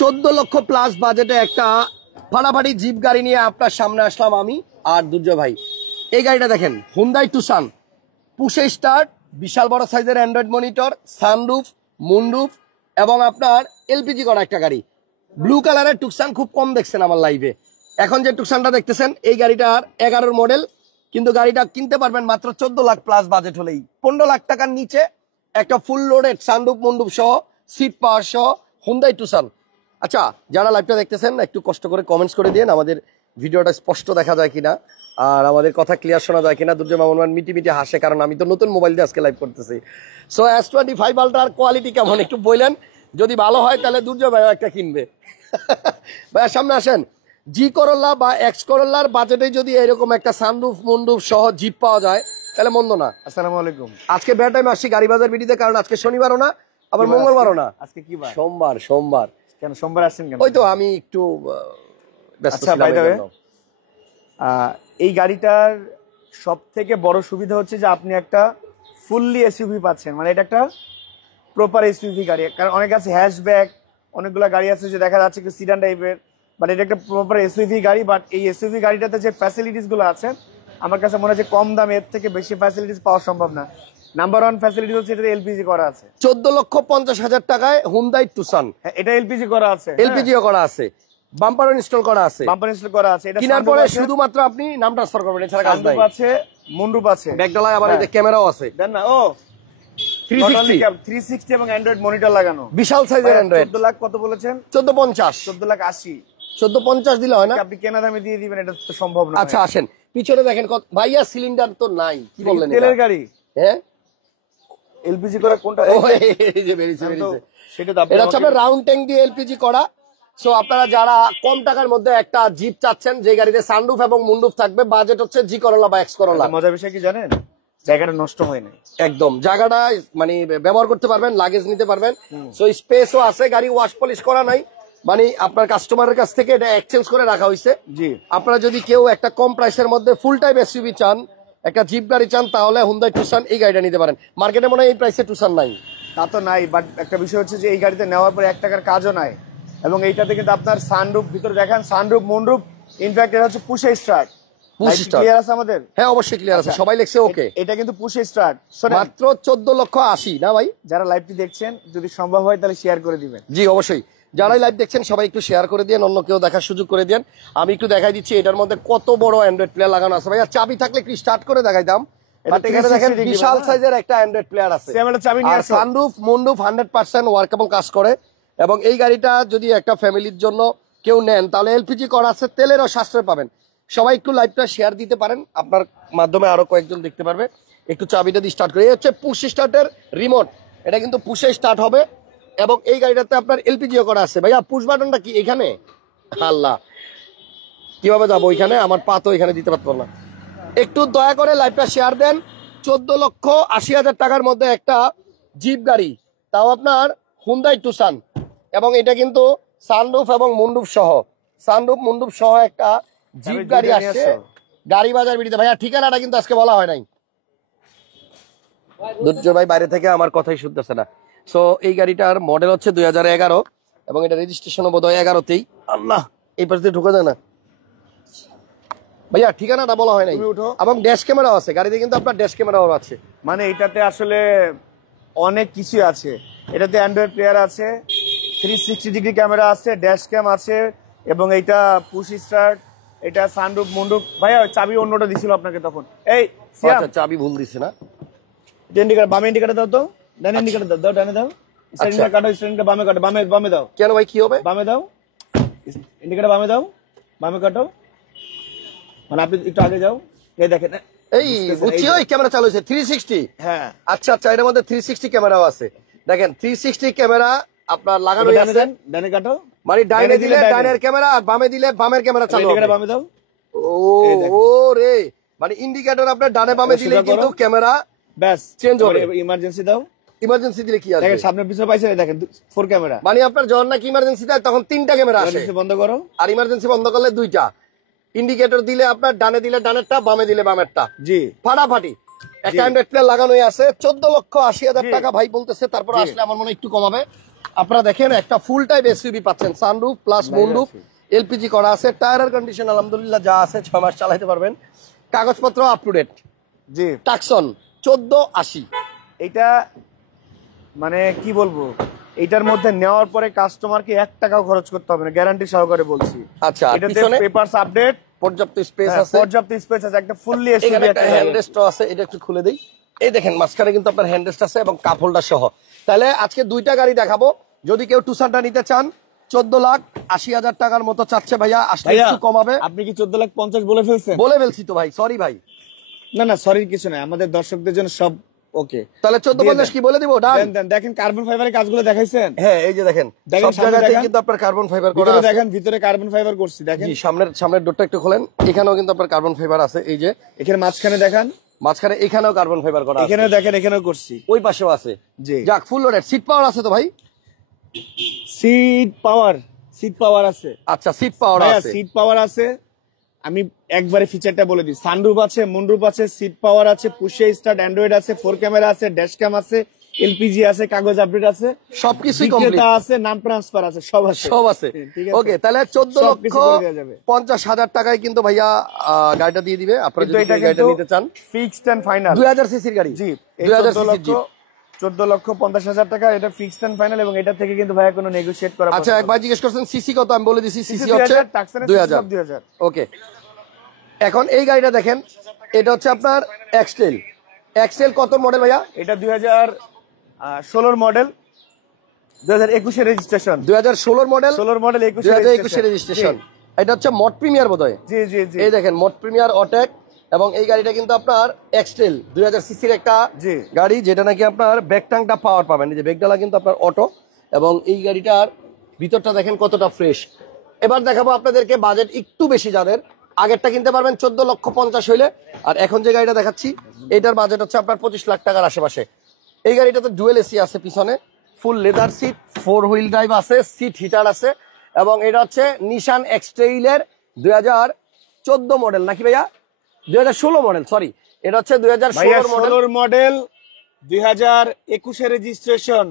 14 লক্ষ প্লাস বাজেটে একটা ফাটাফাটি জিপ গাড়ি নিয়ে আপনার সামনে আসলাম আমি আর দুর্জয় ভাই। এই গাড়িটা দেখেন, হুন্ডাই টুসান, পুশে স্টার্ট, বিশাল বড় সাইজের অ্যান্ড্রয়েড মনিটর, সানরুফ, মুনরুফ এবং আপনার এলপিজি করা একটা গাড়ি। ব্লু কালারের টুকসান খুব কম দেখছেন আমার লাইভে। এখন যে টুকসানটা দেখতেছেন এই গাড়িটার 11 মডেল, কিন্তু গাড়িটা কিনতে পারবেন মাত্র 14 লাখ প্লাস বাজেট হলেই। 15 লাখ টাকার নিচে একটা ফুল লোডেড সানরুফ মুনরুফ সহ সিট পাওয়ার সহ হুন্ডাই টুসান। আচ্ছা, যারা লাইভটা দেখতেছেন একটু কষ্ট করে কমেন্টস করে দিন আমাদের ভিডিওটা স্পষ্ট দেখা যায় কিনা আর আমাদের কথা ক্লিয়ার শোনা যায় কিনা। দুর্জয় মামুন মিটি মিটি হাসে, কারণ আমি তো নতুন মোবাইল দিয়ে আজকে লাইভ করতেছি। সো S25 আলট্রার কোয়ালিটি কেমন একটু বললেন, যদি ভালো হয় তাহলে দুর্জয় ভাই একটা কিনবে। ভাইয়া সামনে আসেন। জি করোলা বা এক্স করোলার বাজেটে যদি এরকম একটা সানরুফ মুনরুফ সহ জিপ পাওয়া যায় তাহলে মন্দ না। আসসালামু আলাইকুম। আজকে বের টাইম আসছি গাড়ি বাজার ভিডিওতে, কারণ আজকে শনিবারও না আবার মঙ্গলবারও না। আজকে কি বার? সোমবার। সোমবার কেন সোমবার আসছেন কেন? ওই তো আমি একটু ব্যস্ত ছিলাম। এই গাড়িটার সব থেকে বড় সুবিধা হচ্ছে যে আপনি একটা ফুললি এসইউভি পাচ্ছেন, মানে এটা একটা প্রপার এসইউভি গাড়ি। কারণ অনেক আছে হ্যাশব্যাক, অনেকগুলো গাড়ি আছে যে দেখা যাচ্ছে একটু সিডান টাইপের, বাট এটা একটা প্রপার এসইউভি গাড়ি। বাট এই এসইউভি গাড়িটাতে যে ফ্যাসিলিটিস গুলো আছে আমার কাছে মনে হচ্ছে কম দামে এর থেকে বেশি ফ্যাসিলিটিস পাওয়া সম্ভব না। নাম্বার 1 ফ্যাসিলিটি হচ্ছে এটাতে এলপিজি করা আছে। 14,50,000 টাকায় হুন্ডাই টুসান, এটা এলপিজি করা আছে, এলপিজিও করা আছে, বাম্পার ইনস্টল করা আছে, বাম্পার ইনস্টল করা আছে। এটা কেনার পরে শুধুমাত্র আপনি নাম ট্রান্সফার করবেন, এছাড়া কাজ নাই। আছে, মুনরুফ আছে, ব্যাকডালায় আবার এই যে ক্যামেরাও আছে। দেন না ও 360 এবং অ্যান্ড্রয়েড মনিটর লাগানো, বিশাল সাইজের অ্যান্ড্রয়েড। 14 লাখ কত বলেছেন? 14,50, 14 লাখ 80, 14,50 দিলে হয় না? আপনি কেনা দামে দিয়ে দিবেন, এটা তো সম্ভব না। আচ্ছা আসেন পিছনে দেখেন, ভাইয়া সিলিন্ডার তো নাই, কি বললেন? তেলের গাড়ি, হ্যাঁ এলপিজি করা কোনটা? এই যে বেরিয়েছে সেটা তো এটা হচ্ছে আপনার রাউন্ড ট্যাঙ্ক দিয়ে এলপিজি করা। সো আপনারা যারা কম টাকার মধ্যে একটা জিপ চাচ্ছেন যে গাড়িতে সানরুফ এবং মুনরুফ থাকবে, বাজেট হচ্ছে জি করোলা বা এক্স করোলা। মজার বিষয় কি জানেন? জায়গাটা নষ্ট হয় না একদম, জায়গাটা মানে ব্যবহার করতে পারবেন, লাগেজ নিতে পারবেন। সো স্পেসও আছে, গাড়ি ওয়াশ পলিশ করা নাই, মানে আপনার কাস্টমারের কাছ থেকে এটা এক্সচেঞ্জ করে রাখা হয়েছে। জি, আপনারা যদি কেউ একটা কম প্রাইসের মধ্যে ফুল টাইম এসইউভি চান, একটা জিপ গাড়ি চান, তাহলে হুন্ডাই টুসান এই গাড়িটা নিতে পারেন। মার্কেটে মনে হয় এই প্রাইসে টুসান নাই। তা তো নাই, বাট একটা বিষয় হচ্ছে যে এই গাড়িতে নেওয়ার পরে 1 টাকার কাজও নাই। এবং এইটাতে কিন্তু আপনার সানরুফ ভিতরে দেখেন, সানরুফ মুনরুফ, ইনফ্যাক্ট এটা হচ্ছে পুশ স্টার্ট। ক্লিয়ার আছে আমাদের? হ্যাঁ অবশ্যই ক্লিয়ার আছে, সবাই লিখছে ওকে। এটা কিন্তু পুশ স্টার্ট। মাত্র 14,80,000 না ভাই? যারা লাইভটি দেখছেন যদি সম্ভব হয় তাহলে শেয়ার করে দিবেন। জি অবশ্যই, যারাই লাইভ দেখছেন সবাই একটু শেয়ার করে দেন, অন্য কেউ দেখার সুযোগ করে দেন। আমি একটু দেখাই দিচ্ছি এটার মধ্যে কত বড় অ্যান্ড্রয়েড প্লেয়ার লাগানো আছে। ভাইয়া চাবি থাকলে একটু স্টার্ট করে দেখাইতাম। এখানে দেখেন বিশাল সাইজের একটা অ্যান্ড্রয়েড প্লেয়ার আছে, সানরুফ মুনরুফ 100% ওয়ার্কেবল কাজ করে। এবং এই গাড়িটা যদি একটা ফ্যামিলির জন্য কেউ নেন তাহলে এলপিজি করা আছে, তেলেরও সাশ্রয় পাবেন। সবাই একটু লাইভটা শেয়ার দিতে পারেন, আপনার মাধ্যমে আরো কয়েকজন দেখতে পারবে। একটু চাবিটা দিয়ে স্টার্ট করে, এই হচ্ছে পুশ স্টার্টের রিমোট, এটা কিন্তু পুশে স্টার্ট হবে। এবং এই গাড়িটাতে আপনার এলপিজিও করা আছে। ভাইয়া পুশ বাটনটা কি এখানে? আল্লাহ, কিভাবে যাবো ওইখানে? আমার পা তো এখানে দিতে পারতাম না। একটু দয়া করে লাইভটা শেয়ার দেন। 14,80,000 টাকার মধ্যে একটা জিপ গাড়ি, তাও আপনার হুন্ডাই টুসান, এবং এটা কিন্তু সানরুফ এবং মুনরুফ সহ, সানরুফ মুনরুফ সহ একটা জিপ গাড়ি আসছে গাড়ি বাজার ভিডিওতে। ভাইয়া ঠিকানাটা কিন্তু আজকে বলা হয় নাই, দুর্জয় ভাই বাইরে থেকে আমার কথাই শুনতেছে না। সো এই গাড়িটার মডেল হচ্ছে 2011 এবং এটা রেজিস্ট্রেশন বোধ হয় 11তেই। আল্লাহ, এই পাশ দিয়ে ঢুকা যায় না ভাইয়া, ঠিকানাটা বলা হয় নাই। এবং ড্যাশ ক্যামেরাও আছে গাড়িতে, কিন্তু আপনার ড্যাশ ক্যামেরাও আছে। মানে এটাতে আসলে অনেক কিছু আছে। এটাতে অ্যান্ড্রয়েড প্লেয়ার আছে, 360 ডিগ্রি ক্যামেরা আছে, ড্যাশ ক্যাম আছে, এবং এইটা পুশ স্টার্ট, এটা সানরুফ মুনরুফ। ভাইয়া চাবি অন্যটা দিছিল আপনাকে তখন। এই চাবি ভুল দিছে না? ইন্ডিকেটর বামে, ইন্ডিকেটর দাও তো, ডানে ইন্ডিকেটর দাও, দাও ডানে দাও, স্ট্যান্ডটা কাটো, স্ট্যান্ডটা বামে কাটো, বামে বামে দাও। কেন ভাই কি হবে? বামে দাও, ইন্ডিকেটর বামে দাও, বামে কাটো, মানে আপনি একটু আগে যাও। এই দেখেন, এই বুঝছি, ওই ক্যামেরা চালু হয়েছে 360। হ্যাঁ আচ্ছা আচ্ছা, এটার মধ্যে 360 ক্যামেরাও আছে। দেখেন 360 ক্যামেরা আপনার লাগানো আছে। ডানে কাটো, মানে ডাইনে দিলে ডাইনের ক্যামেরা, আর বামে দিলে বামের ক্যামেরা চালু হবে। বামে দাও। ও রে, মানে ইন্ডিকেটর আপনার ডানে বামে দিলে কিন্তু ক্যামেরা ব্যাস চেঞ্জ হবে। ইমার্জেন্সি দাও, ইমার্জেন্সি দিলে কি আছে? দেখেন সামনে পিছনে পাইছেন, দেখেন 4 ক্যামেরা। মানে আপনার যখন নাকি ইমার্জেন্সি দেয় তখন 3টা ক্যামেরা আসে। বন্ধ করো, আর ইমার্জেন্সি বন্ধ করলে 2টা। ইন্ডিকেটর দিলে আপনার ডানে দিলে ডানেরটা, বামে দিলে বামেরটা। জি, ফাটাফাটি একটা অ্যান্ড্রয়েড প্লেয়ার লাগানোই আছে। 14,80,000 টাকা ভাই বলতেছে। তারপর আসলে আমার মনে একটু কমাবে। আপনারা দেখেন একটা ফুল টাইপ এসইউভি পাচ্ছেন, সানরুফ প্লাস মুনরুফ, এলপিজি করা আছে, টায়ারের কন্ডিশন আলহামদুলিল্লাহ যা আছে 6 মাস চালাতে পারবেন, কাগজপত্র up to date, G Tucson 1480। এটা মানে কি বলবো, এটার মধ্যে নেওয়ার পরে কাস্টমারকে 1 টাকাও খরচ করতে হবে না, গ্যারান্টি সহকারে বলছি। আচ্ছা, এটাতে পিছনে পেপারস আপডেট, পর্যাপ্ত স্পেস আছে, পর্যাপ্ত স্পেস আছে, একটা ফুললি এখানে এসইউভি একটা হ্যান্ড রেস্টও আছে, এটা একটু খুলে দেই। এই দেখেন মাঝখানে কিন্তু আপনার হ্যান্ড রেস্ট আছে এবং কাপ হোল্ডার সহ। তাহলে আজকে দুইটা গাড়ি দেখাবো। যদি কেউ টুসারটা নিতে চান 14,80,000 টাকার মতো চাচ্ছে ভাইয়া, আসলে একটু কমাবে। আপনি কি 14,50,000 বলে ফেলছেন? বলে ফেলছি তো ভাই, সরি ভাই। না না, সরি কিছু নাই, আমাদের দর্শকদের জন্য সব ওকে। তাহলে 14,50 কি বলে দিব? ডান। দেন দেখেন কার্বন ফাইবারের কাজগুলো দেখাইছেন? হ্যাঁ এই যে দেখেন, সব জায়গাতেই কিন্তু আপনার কার্বন ফাইবার করা ভিতরে আছে। দেখেন, ভিতরে কার্বন ফাইবার করছি দেখেন। জি, সামনের ডোরটা একটু খোলেন, এখানেও কিন্তু আপনার কার্বন ফাইবার আছে। এই যে এখানে মাঝখানে দেখেন, মাঝখানে এখানেও কার্বন ফাইবার করা আছে, এখানেও দেখেন, এখানেও করছি, ওই পাশেও আছে। জি যাক, ফুল লোডেড। সিট পাওয়ার আছে তো ভাই? সিট পাওয়ার আছে। আচ্ছা, সিট পাওয়ার আছে। সিট পাওয়ার আছে, আমি একবারে ফিচারটা বলে দিই। সানরুফ আছে, মুনরুফ আছে, সিট পাওয়ার আছে, পুশে স্টার্ট, অ্যান্ড্রয়েড আছে, 4 ক্যামেরা আছে, ড্যাশ ক্যাম আছে, এলপিজি আছে, কাগজ আপডেট আছে, সবকিছুই কমপ্লিট আছে, নাম ট্রান্সফার আছে, সব আছে, সব আছে। ঠিক আছে। ওকে, তাহলে সবকিছু করে দেয়া যাবে। 14,50,000 টাকায় কিন্তু ভাইয়া গাড়িটা দিয়ে দিবে। আপনারা কিন্তু যদি এটা এই গাড়িটা কিন্তু নিতে চান, ফিক্সড এন্ড ফাইনাল 2000 সিসির গাড়ি। জি, 2000 সিসির জিপ। 14,50,000 টাকা, এটা ফিক্সড এন্ড ফাইনাল, এবং এটা থেকে কিন্তু ভাইয়া কোনো নেগোশিয়েট করা আচ্ছা, একবার জিজ্ঞেস করছেন সিসি কত, আমি বলে দিছি সিসি হচ্ছে 2000। ওকে, এখন এই গাড়িটা দেখেন, এটা হচ্ছে আপনার এক্সেল কত মডেল ভাইয়া? এটা 2016 মডেল, 2021 এর রেজিস্ট্রেশন। 2016 মডেল, 16 মডেল, 2021 এর রেজিস্ট্রেশন। এটা হচ্ছে মড প্রিমিয়ার বোধহয়। জি জি জি, এই দেখেন মড প্রিমিয়ার অটেক, এবং এই গাড়িটা কিন্তু আপনার এক্সটেল 2000 সিসির একটা জি গাড়ি, যেটা নাকি আপনার ব্যাক ট্যাঙ্কটা পাওয়ার পাবেন। এই যে ব্যাকডালা কিন্তু আপনার অটো, এবং এই গাড়িটার ভিতরটা দেখেন কতটা ফ্রেশ। এবার দেখাবো আপনাদেরকে বাজেট একটু বেশি যাদের, আগেরটা কিনতে পারবেন 14,50,000 হইলে, আর এখন যে গাড়িটা দেখাচ্ছি এটার বাজেট হচ্ছে আপনার 25 লাখ টাকার আশেপাশে। এই গাড়িটাতে ডুয়েল এসি আছে পিছনে, full leather seat, 4 wheel drive আছে, সিট হিটার আছে, এবং এটা হচ্ছে নিশান এক্সট্রেইলের 2014 মডেল নাকি ভাইয়া? 2016 মডেল, সরি, এটা হচ্ছে 2016 মডেল, 2021 এর রেজিস্ট্রেশন,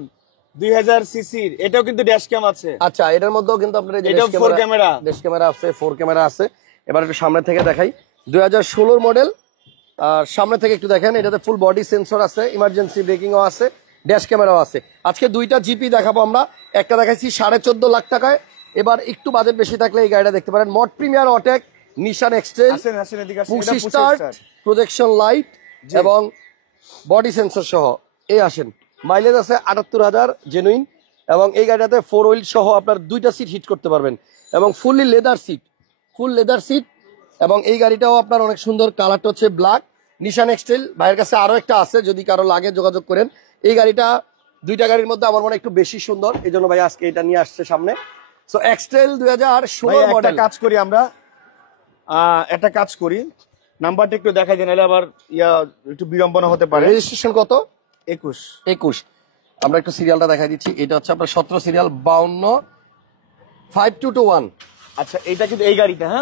2000 সিসির, এটাও কিন্তু ড্যাশ ক্যাম আছে। আচ্ছা, এটার মধ্যেও কিন্তু আপনার এটাও 4 ক্যামেরা, ড্যাশ ক্যামেরা আছে, 4 ক্যামেরা আছে। এবার একটু সামনে থেকে দেখাই, 2016 মডেল, আর সামনে থেকে একটু দেখেন, এটাতে ফুল বডি সেন্সর আছে, ইমার্জেন্সি ব্রেকিংও আছে, ড্যাশ ক্যামেরাও আছে। আজকে দুইটা জিপি দেখাবো আমরা, একটা দেখাইছি 14.5 লাখ টাকায়। এবার একটু বাজেট বেশি থাকলে এই গাড়িটা দেখতে পারেন, mod premier Autech, Nissan X Trail, push start, projection light এবং বডি সেন্সর সহ। এই আসেন, মাইলেজ আছে 78,000 জেনুইন, এবং এই গাড়িটাতে 4 হুইল সহ আপনার দুইটা সিট হিট করতে পারবেন, এবং ফুল লেদার সিট। এবং এই গাড়িটাও আপনার অনেক সুন্দর, কালারটা হচ্ছে ব্ল্যাক, নিশান এক্সটেল। ভাইয়ের কাছে আরো একটা আছে, যদি কারো লাগে যোগাযোগ করেন। এই গাড়িটা দুইটা গাড়ির মধ্যে আমার মনে একটু বেশি সুন্দর, এই জন্য ভাই আজকে এটা নিয়ে আসছে সামনে। So এক্সটেল 2016 model. কাজ করি আমরা, একটা কাজ করি, নাম্বারটা একটু দেখা যায়, নাহলে আবার একটু বিড়ম্বনা হতে পারে। রেজিস্ট্রেশন কত? 21। আমরা একটু সিরিয়ালটা দেখাই দিচ্ছি, এটা হচ্ছে আপনার 17 সিরিয়াল, 52 5221। আচ্ছা, এটা কিন্তু এই গাড়িটা, হ্যাঁ।